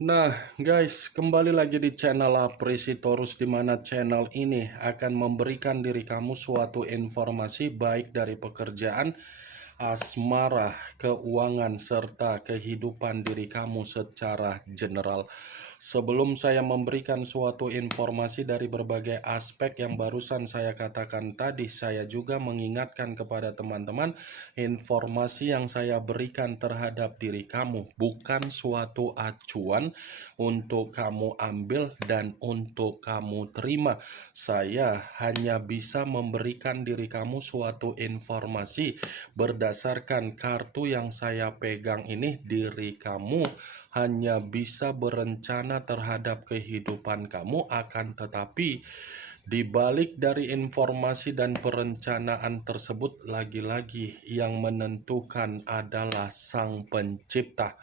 Nah, guys, kembali lagi di channel Apresitorus, di mana channel ini akan memberikan diri kamu suatu informasi baik dari pekerjaan, asmara, keuangan, serta kehidupan diri kamu secara general. Sebelum saya memberikan suatu informasi dari berbagai aspek yang barusan saya katakan tadi, saya juga mengingatkan kepada teman-teman, informasi yang saya berikan terhadap diri kamu bukan suatu acuan untuk kamu ambil dan untuk kamu terima. Saya hanya bisa memberikan diri kamu suatu informasi berdasarkan kartu yang saya pegang ini. Diri kamu hanya bisa berencana terhadap kehidupan kamu, akan tetapi di balik dari informasi dan perencanaan tersebut, lagi-lagi yang menentukan adalah Sang Pencipta.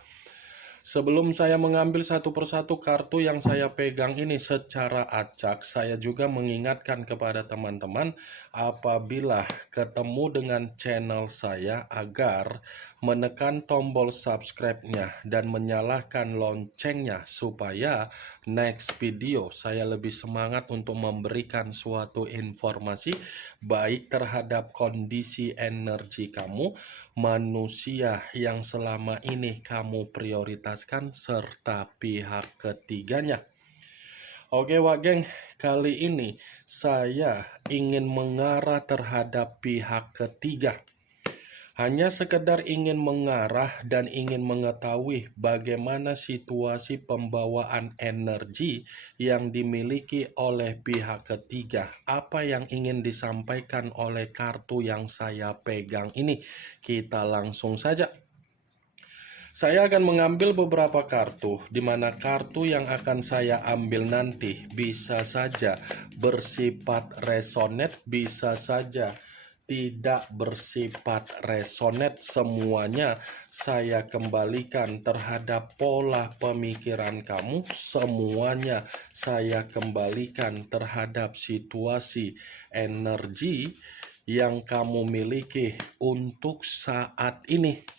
Sebelum saya mengambil satu persatu kartu yang saya pegang ini secara acak, saya juga mengingatkan kepada teman-teman apabila ketemu dengan channel saya agar menekan tombol subscribe-nya dan menyalakan loncengnya supaya next video saya lebih semangat untuk memberikan suatu informasi baik terhadap kondisi energi kamu, manusia yang selama ini kamu prioritaskan, serta pihak ketiganya. Oke Wak Geng, kali ini saya ingin mengarah terhadap pihak ketiga. Hanya sekedar ingin mengarah dan ingin mengetahui bagaimana situasi pembawaan energi yang dimiliki oleh pihak ketiga. Apa yang ingin disampaikan oleh kartu yang saya pegang ini? Kita langsung saja. Saya akan mengambil beberapa kartu, di mana kartu yang akan saya ambil nanti bisa saja bersifat resonate, bisa saja tidak bersifat resonate. Semuanya saya kembalikan terhadap pola pemikiran kamu, semuanya saya kembalikan terhadap situasi energi yang kamu miliki untuk saat ini.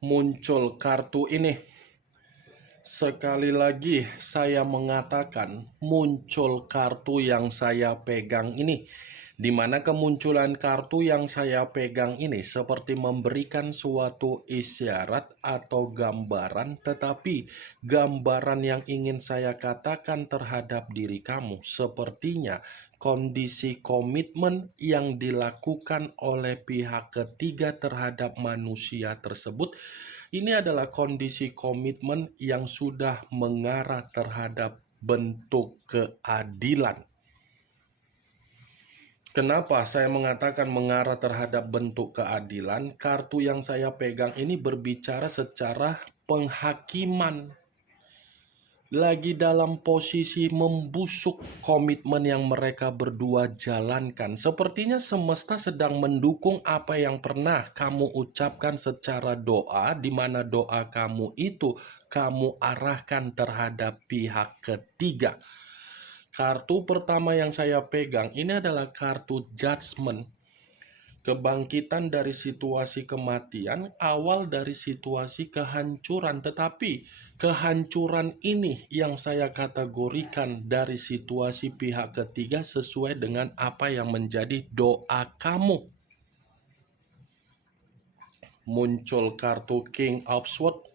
Muncul kartu ini. Sekali lagi saya mengatakan muncul kartu yang saya pegang ini, di mana kemunculan kartu yang saya pegang ini seperti memberikan suatu isyarat atau gambaran, tetapi gambaran yang ingin saya katakan terhadap diri kamu sepertinya kondisi komitmen yang dilakukan oleh pihak ketiga terhadap manusia tersebut. Ini adalah kondisi komitmen yang sudah mengarah terhadap bentuk keadilan. Kenapa saya mengatakan mengarah terhadap bentuk keadilan? Kartu yang saya pegang ini berbicara secara penghakiman. Lagi dalam posisi membusuk komitmen yang mereka berdua jalankan. Sepertinya semesta sedang mendukung apa yang pernah kamu ucapkan secara doa, di mana doa kamu itu kamu arahkan terhadap pihak ketiga. Kartu pertama yang saya pegang ini adalah kartu Judgment. Kebangkitan dari situasi kematian, awal dari situasi kehancuran, tetapi kehancuran ini yang saya kategorikan dari situasi pihak ketiga sesuai dengan apa yang menjadi doa kamu. Muncul kartu King of Swords,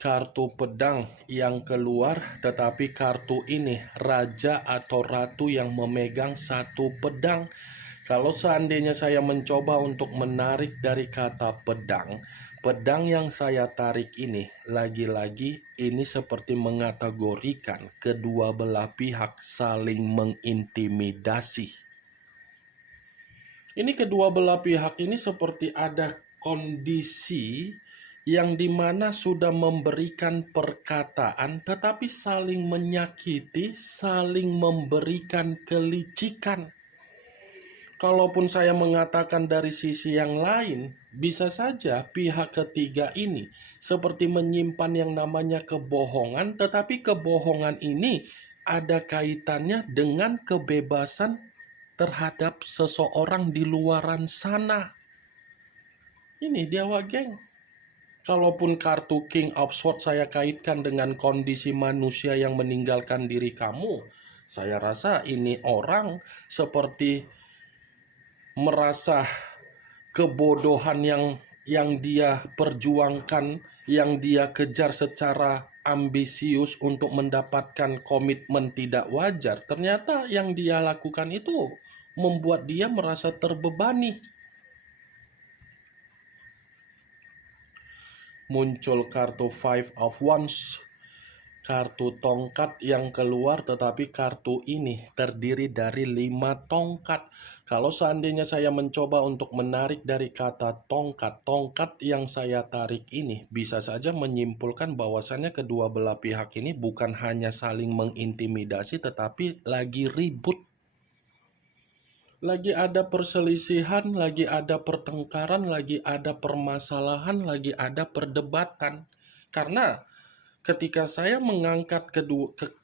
kartu pedang yang keluar, tetapi kartu ini raja atau ratu yang memegang satu pedang. Kalau seandainya saya mencoba untuk menarik dari kata pedang, pedang yang saya tarik ini, lagi-lagi ini seperti mengategorikan kedua belah pihak saling mengintimidasi. Ini kedua belah pihak ini seperti ada kondisi yang dimana sudah memberikan perkataan, tetapi saling menyakiti, saling memberikan kelicikan. Kalaupun saya mengatakan dari sisi yang lain, bisa saja pihak ketiga ini seperti menyimpan yang namanya kebohongan, tetapi kebohongan ini ada kaitannya dengan kebebasan terhadap seseorang di luaran sana. Ini dia, Wak Geng. Kalaupun kartu King of Swords saya kaitkan dengan kondisi manusia yang meninggalkan diri kamu, saya rasa ini orang seperti merasa kebodohan yang dia perjuangkan, yang dia kejar secara ambisius untuk mendapatkan komitmen tidak wajar, ternyata yang dia lakukan itu membuat dia merasa terbebani. Muncul kartu Five of Wands, kartu tongkat yang keluar, tetapi kartu ini terdiri dari 5 tongkat. Kalau seandainya saya mencoba untuk menarik dari kata tongkat, tongkat yang saya tarik ini bisa saja menyimpulkan bahwasannya kedua belah pihak ini bukan hanya saling mengintimidasi, tetapi lagi ribut. Lagi ada perselisihan, lagi ada pertengkaran, lagi ada permasalahan, lagi ada perdebatan. Karena ketika saya mengangkat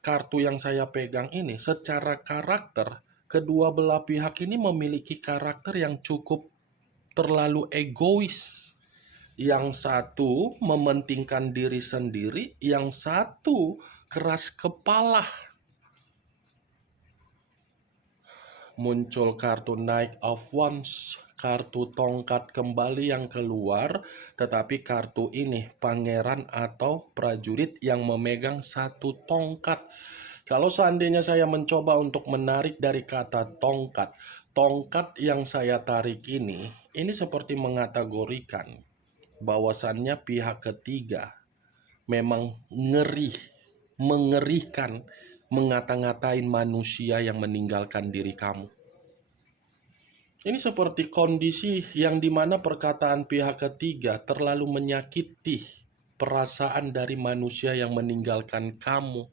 kartu yang saya pegang ini, secara karakter, kedua belah pihak ini memiliki karakter yang cukup terlalu egois. Yang satu mementingkan diri sendiri, yang satu keras kepala. Muncul kartu Knight of Wands, kartu tongkat kembali yang keluar, tetapi kartu ini pangeran atau prajurit yang memegang satu tongkat. Kalau seandainya saya mencoba untuk menarik dari kata tongkat, tongkat yang saya tarik ini seperti mengategorikan bahwasannya pihak ketiga memang mengerikan, mengata-ngatain manusia yang meninggalkan diri kamu. Ini seperti kondisi yang dimana perkataan pihak ketiga terlalu menyakiti perasaan dari manusia yang meninggalkan kamu.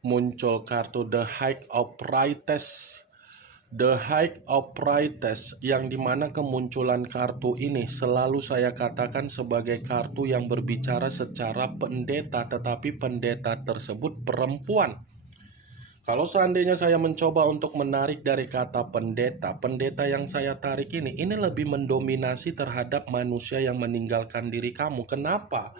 Muncul kartu The High of Priestess. The High of Priestess, yang dimana kemunculan kartu ini selalu saya katakan sebagai kartu yang berbicara secara pendeta, tetapi pendeta tersebut perempuan. Kalau seandainya saya mencoba untuk menarik dari kata pendeta, pendeta yang saya tarik ini lebih mendominasi terhadap manusia yang meninggalkan diri kamu. Kenapa?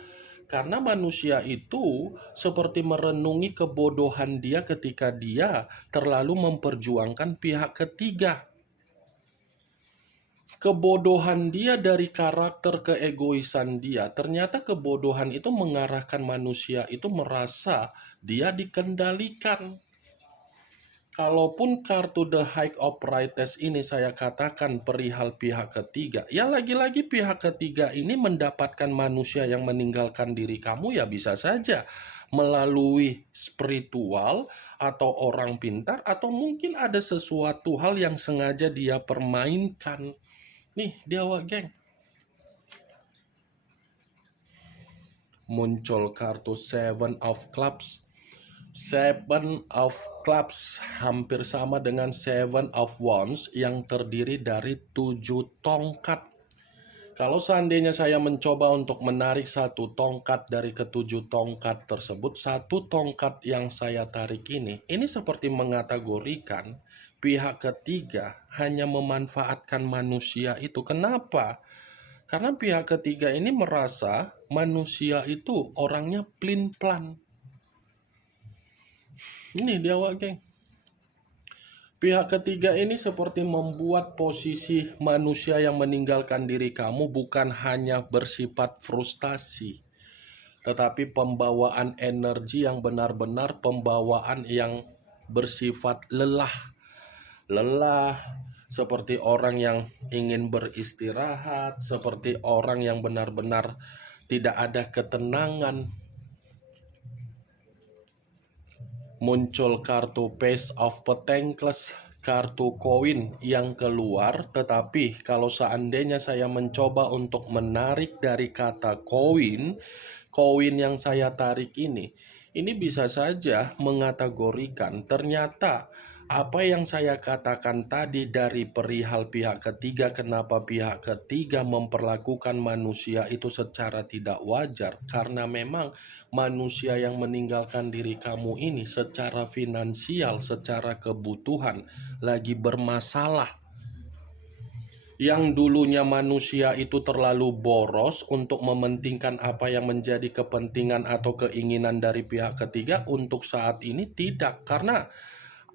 Karena manusia itu seperti merenungi kebodohan dia ketika dia terlalu memperjuangkan pihak ketiga. Kebodohan dia dari karakter keegoisan dia, ternyata kebodohan itu mengarahkan manusia itu merasa dia dikendalikan. Kalaupun kartu The High of Priestess ini saya katakan perihal pihak ketiga, ya lagi-lagi pihak ketiga ini mendapatkan manusia yang meninggalkan diri kamu, ya bisa saja melalui spiritual atau orang pintar, atau mungkin ada sesuatu hal yang sengaja dia permainkan. Nih dia, Wak Geng. Muncul kartu Seven of Clubs. Seven of Clubs hampir sama dengan Seven of Wands yang terdiri dari 7 tongkat. Kalau seandainya saya mencoba untuk menarik satu tongkat dari ketujuh tongkat tersebut, satu tongkat yang saya tarik ini seperti mengategorikan pihak ketiga hanya memanfaatkan manusia itu. Kenapa? Karena pihak ketiga ini merasa manusia itu orangnya plin-plan. Ini dia, Wak Geng. Pihak ketiga ini seperti membuat posisi manusia yang meninggalkan diri kamu bukan hanya bersifat frustasi, tetapi pembawaan energi yang benar-benar pembawaan yang bersifat lelah. Lelah, seperti orang yang ingin beristirahat, seperti orang yang benar-benar tidak ada ketenangan. Muncul kartu Page of Pentacles, kartu koin yang keluar, tetapi kalau seandainya saya mencoba untuk menarik dari kata koin yang saya tarik ini Ini bisa saja mengategorikan ternyata apa yang saya katakan tadi dari perihal pihak ketiga, kenapa pihak ketiga memperlakukan manusia itu secara tidak wajar, karena memang manusia yang meninggalkan diri kamu ini secara finansial, secara kebutuhan lagi bermasalah. Yang dulunya manusia itu terlalu boros untuk mementingkan apa yang menjadi kepentingan atau keinginan dari pihak ketiga, untuk saat ini tidak. Karena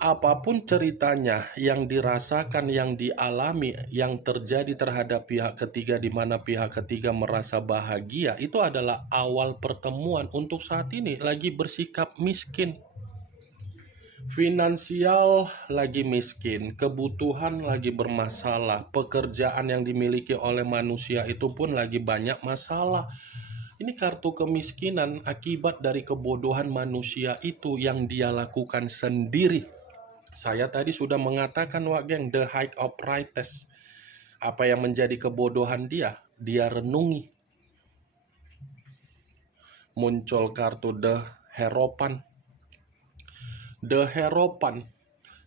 apapun ceritanya yang dirasakan, yang dialami, yang terjadi terhadap pihak ketiga, di mana pihak ketiga merasa bahagia, itu adalah awal pertemuan. Untuk saat ini lagi bersikap miskin. Finansial lagi miskin, kebutuhan lagi bermasalah, pekerjaan yang dimiliki oleh manusia itu pun lagi banyak masalah. Ini kartu kemiskinan akibat dari kebodohan manusia itu yang dia lakukan sendiri. Saya tadi sudah mengatakan, Wak Geng, the height of brightness. Apa yang menjadi kebodohan dia? Dia renungi. Muncul kartu the Hierophant. The Hierophant,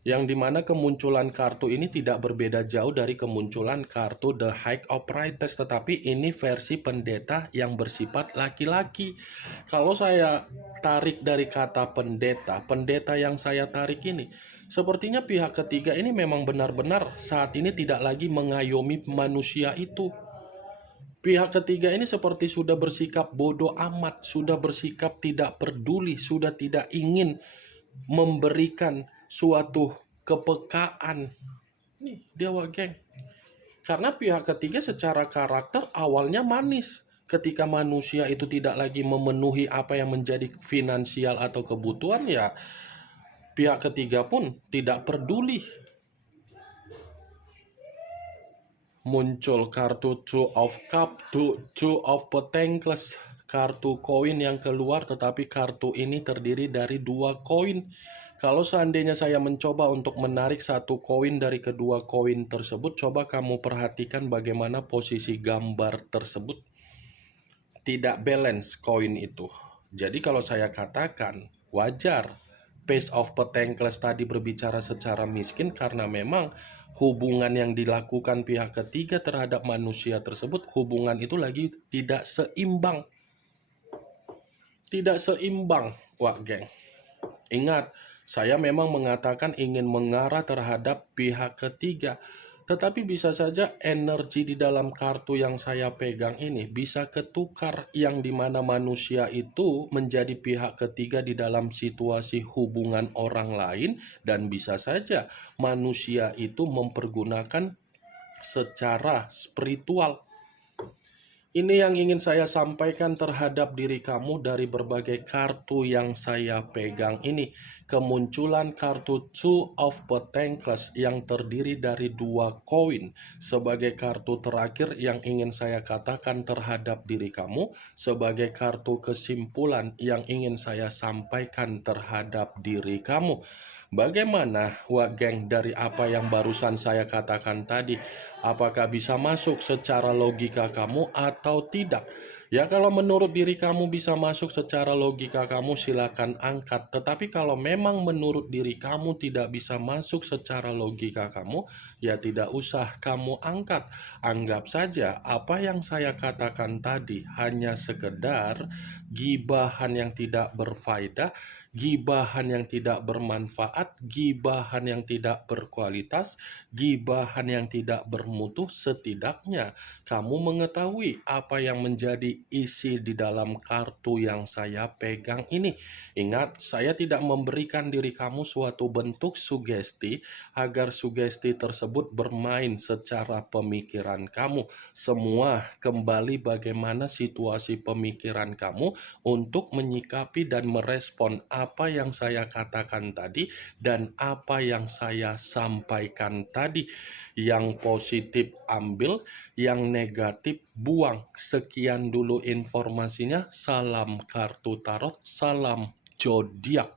yang dimana kemunculan kartu ini tidak berbeda jauh dari kemunculan kartu The High of Brightness, tetapi ini versi pendeta yang bersifat laki-laki. Kalau saya tarik dari kata pendeta, pendeta yang saya tarik ini, sepertinya pihak ketiga ini memang benar-benar saat ini tidak lagi mengayomi manusia itu. Pihak ketiga ini seperti sudah bersikap bodoh amat, sudah bersikap tidak peduli, sudah tidak ingin memberikan suatu kepekaan. Nih, dia Geng. Karena pihak ketiga secara karakter awalnya manis. Ketika manusia itu tidak lagi memenuhi apa yang menjadi finansial atau kebutuhan, ya pihak ketiga pun tidak peduli. Muncul kartu Two of Cup, Two of Pentacles, kartu koin yang keluar, tetapi kartu ini terdiri dari 2 koin. Kalau seandainya saya mencoba untuk menarik 1 koin dari kedua koin tersebut, coba kamu perhatikan bagaimana posisi gambar tersebut. Tidak balance koin itu. Jadi kalau saya katakan wajar Page of Pentacles tadi berbicara secara miskin, karena memang hubungan yang dilakukan pihak ketiga terhadap manusia tersebut, hubungan itu lagi tidak seimbang. Tidak seimbang, Wak Geng. Ingat, saya memang mengatakan ingin mengarah terhadap pihak ketiga. Tetapi bisa saja energi di dalam kartu yang saya pegang ini bisa ketukar, yang dimana manusia itu menjadi pihak ketiga di dalam situasi hubungan orang lain. Dan bisa saja manusia itu mempergunakan secara spiritual. Ini yang ingin saya sampaikan terhadap diri kamu dari berbagai kartu yang saya pegang ini. Kemunculan kartu Two of Pentacles yang terdiri dari 2 koin sebagai kartu terakhir yang ingin saya katakan terhadap diri kamu, sebagai kartu kesimpulan yang ingin saya sampaikan terhadap diri kamu. Bagaimana, Wak Geng, dari apa yang barusan saya katakan tadi? Apakah bisa masuk secara logika kamu atau tidak? Ya, kalau menurut diri kamu bisa masuk secara logika kamu, silakan angkat. Tetapi kalau memang menurut diri kamu tidak bisa masuk secara logika kamu, ya tidak usah kamu angkat. Anggap saja apa yang saya katakan tadi hanya sekedar gibahan yang tidak berfaedah, gibahan yang tidak bermanfaat, gibahan yang tidak berkualitas, gibahan yang tidak bermutu. Setidaknya kamu mengetahui apa yang menjadi isi di dalam kartu yang saya pegang ini. Ingat, saya tidak memberikan diri kamu suatu bentuk sugesti agar sugesti tersebut bermain secara pemikiran kamu. Semua kembali bagaimana situasi pemikiran kamu untuk menyikapi dan merespon apa yang saya katakan tadi dan apa yang saya sampaikan tadi. Yang positif ambil, yang negatif buang. Sekian dulu informasinya. Salam kartu tarot, salam zodiak.